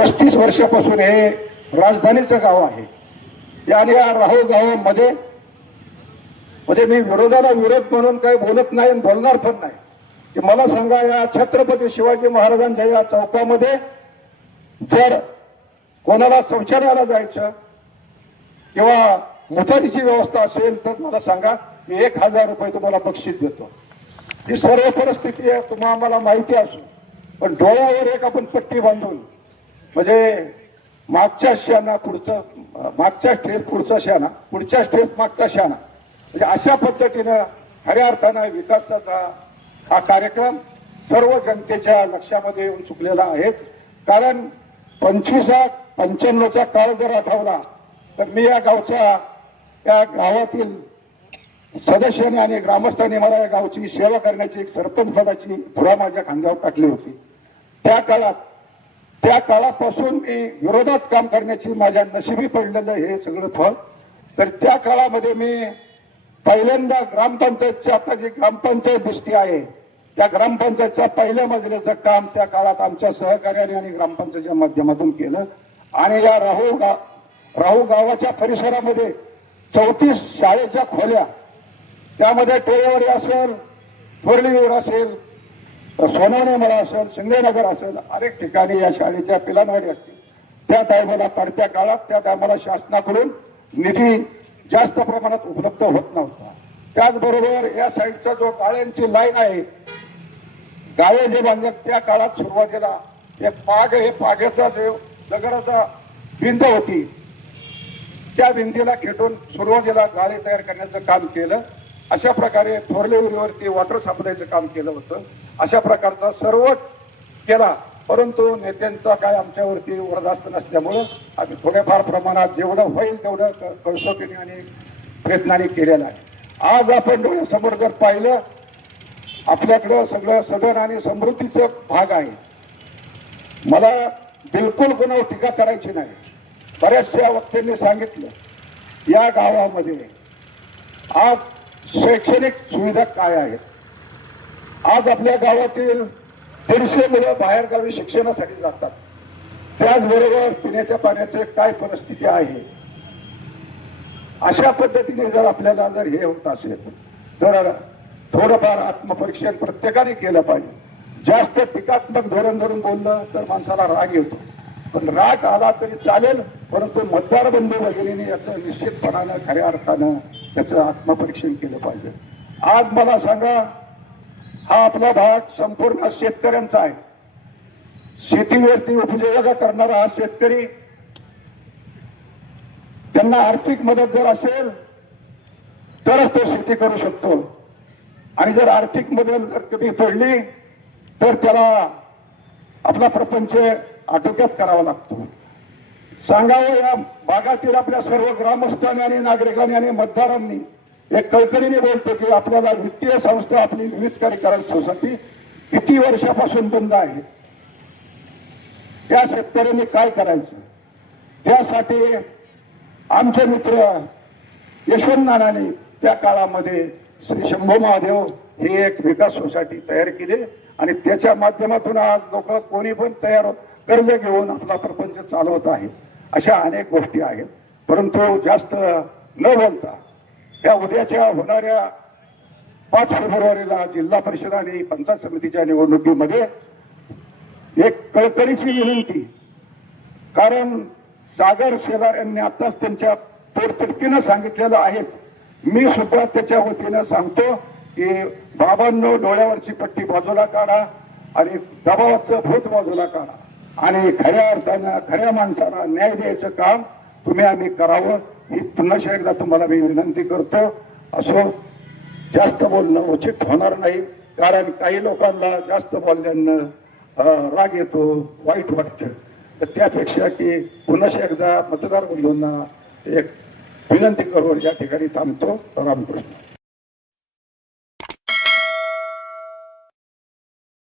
पस्तीस वर्षापासून हे राजधानीचं गाव आहे. आणि या राहुल गावामध्ये म्हणजे मी विरोधाला विरोध म्हणून काही बोलत नाही आणि बोलणार पण नाही. की मला सांगा या छत्रपती शिवाजी महाराजांच्या या चौकामध्ये जर कोणाला शौचालयाला जायचं किंवा मुथारीची व्यवस्था असेल तर मला सांगा मी एक हजार रुपये तुम्हाला बक्षीस देतो. ही सर्व परिस्थिती आहे तुम्हाला आम्हाला माहिती असू पण डोळ्यावर एक आपण पट्टी बांधून म्हणजे मागच्या शाना पुढचं मागच्या स्टेज पुढचा शाना पुढच्या स्टेज मागचा शाना म्हणजे अशा पद्धतीनं खऱ्या अर्थानं विकासाचा हा कार्यक्रम सर्व जनतेच्या लक्षामध्ये येऊन चुकलेला आहेच. कारण पंचवीसा पंच्याण्णवचा काळ जर आठवला तर मी या गावच्या त्या गावातील सदस्यांनी आणि ग्रामस्थांनी मला या गावची सेवा करण्याची एक सरपंच पदाची धुरा माझ्या खांद्यावर टाकली होती. त्या काळात त्या काळापासून मी विरोधात काम करण्याची माझ्या नशिबी पडलेलं हे सगळं फळ. तर त्या काळामध्ये मी पहिल्यांदा ग्रामपंचायतची आता जी ग्रामपंचायत दृष्टी आहे त्या ग्रामपंचायतच्या पहिल्या मजल्याचं काम त्या काळात आमच्या सहकार्याने आणि ग्रामपंचायतच्या माध्यमातून केलं. आणि या राहू गा राहू गावाच्या परिसरामध्ये चौतीस शाळेच्या खोल्या त्यामध्ये टेरेवाडी असेल थोरलीवीर असेल सोनाने मला असेल शिंदेनगर असेल अनेक ठिकाणी या शाळेच्या पिलांवाडी असतील. त्या टायमाला पडत्या काळात त्या टायमाला शासनाकडून निधी जास्त प्रमाणात उपलब्ध होत नव्हता. त्याचबरोबर या साईडचा जो गाळ्यांची लाईन आहे गाळे जे बांधले त्या काळात सुरुवातीला ते पाग हे पाग्याचा देव दगडाचा भिंत होती त्या भिंतीला खेटून सुरुवातीला गाळे तयार करण्याचं काम केलं. अशा प्रकारे थोरले उरीवरती वॉटर सापडायचं काम केलं होतं. अशा प्रकारचा सर्वच केला. परंतु नेत्यांचा काय आमच्यावरती वरदास्त नसल्यामुळं आम्ही थोड्याफार प्रमाणात जेवढं होईल तेवढं क- कळसोटीने आणि प्रयत्नाने केलेलं आहे. आज आपण डोळ्यासमोर जर पाहिलं आपल्याकडं सगळं सदन आणि समृद्धीचं भाग आहे. मला बिलकुल कोणावर टीका करायची नाही. बऱ्याचशा वक्त्यांनी सांगितलं या गावामध्ये आज शैक्षणिक सुविधा काय आहेत? आज आपल्या गावातील दीडशे मुलं बाहेरगावी शिक्षणासाठी जातात. त्याचबरोबर पिण्याच्या पाण्याचे काय परिस्थिती आहे? अशा पद्धतीने जर आपल्याला जर हे होत असेल तर थोडंफार आत्मपरीक्षण प्रत्येकाने केलं पाहिजे. जास्त टीकात्मक धोरण धरून बोललं तर माणसाला राग येतो. पण राग आला तरी चालेल परंतु मतदार बंधू वगैरेने याचं निश्चितपणानं खऱ्या अर्थानं त्याचं आत्मपरीक्षण केलं पाहिजे. आज मला सांगा हा आपला भाग संपूर्ण शेतकऱ्यांचा आहे. शेतीवरती उपजीविका करणारा हा शेतकरी त्यांना आर्थिक मदत जर असेल तरच तो शेती करू शकतो. आणि जर आर्थिक मदत जर कधी पडली तर त्याला आपला प्रपंच आटोक्यात करावा लागतो. सांगावं या भागातील आपल्या सर्व ग्रामस्थांनी आणि नागरिकांनी आणि मतदारांनी एक कळकळीने बोलतो की आपल्याला वित्तीय संस्था आपली विविधकारीकरण सोसायटी किती वर्षापासून बंद आहे? त्या शेतकऱ्यांनी काय करायचं? त्यासाठी आमचे मित्र यशवंत नानाने त्या काळामध्ये श्री शंभू महादेव ही एक विकास सोसायटी तयार केली आणि त्याच्या माध्यमातून आज लोक कोणी पण तयार होत कर्ज घेऊन आपला प्रपंच चालवत आहे अशा अनेक गोष्टी आहेत. परंतु जास्त न बोलता त्या उद्याच्या होणाऱ्या पाच फेब्रुवारीला जिल्हा परिषद आणि पंचायत समितीच्या निवडणुकीमध्ये एक कळकळीची विनंती. कारण सागर शेलार यांनी आताच त्यांच्या तोडतडकीनं सांगितलेलं आहेच मी सुद्धा त्याच्या वतीनं सांगतो की बाबांनो डोळ्यावरची पट्टी बाजूला काढा आणि दबावाचं भूत बाजूला काढा. आणि खऱ्या अर्थानं खऱ्या माणसाला न्याय द्यायचं काम तुम्ही आम्ही करावं. ही पुन्हा एकदा तुम्हाला मी विनंती करतो असो जास्त बोलणं उचित होणार नाही कारण काही लोकांना जास्त बोलल्यानं राग येतो वाईट वाटतं. तर त्यापेक्षा की पुन्हा एकदा मतदार बंधूंना एक विनंती करून या ठिकाणी थांबतो. रामकृष्ण.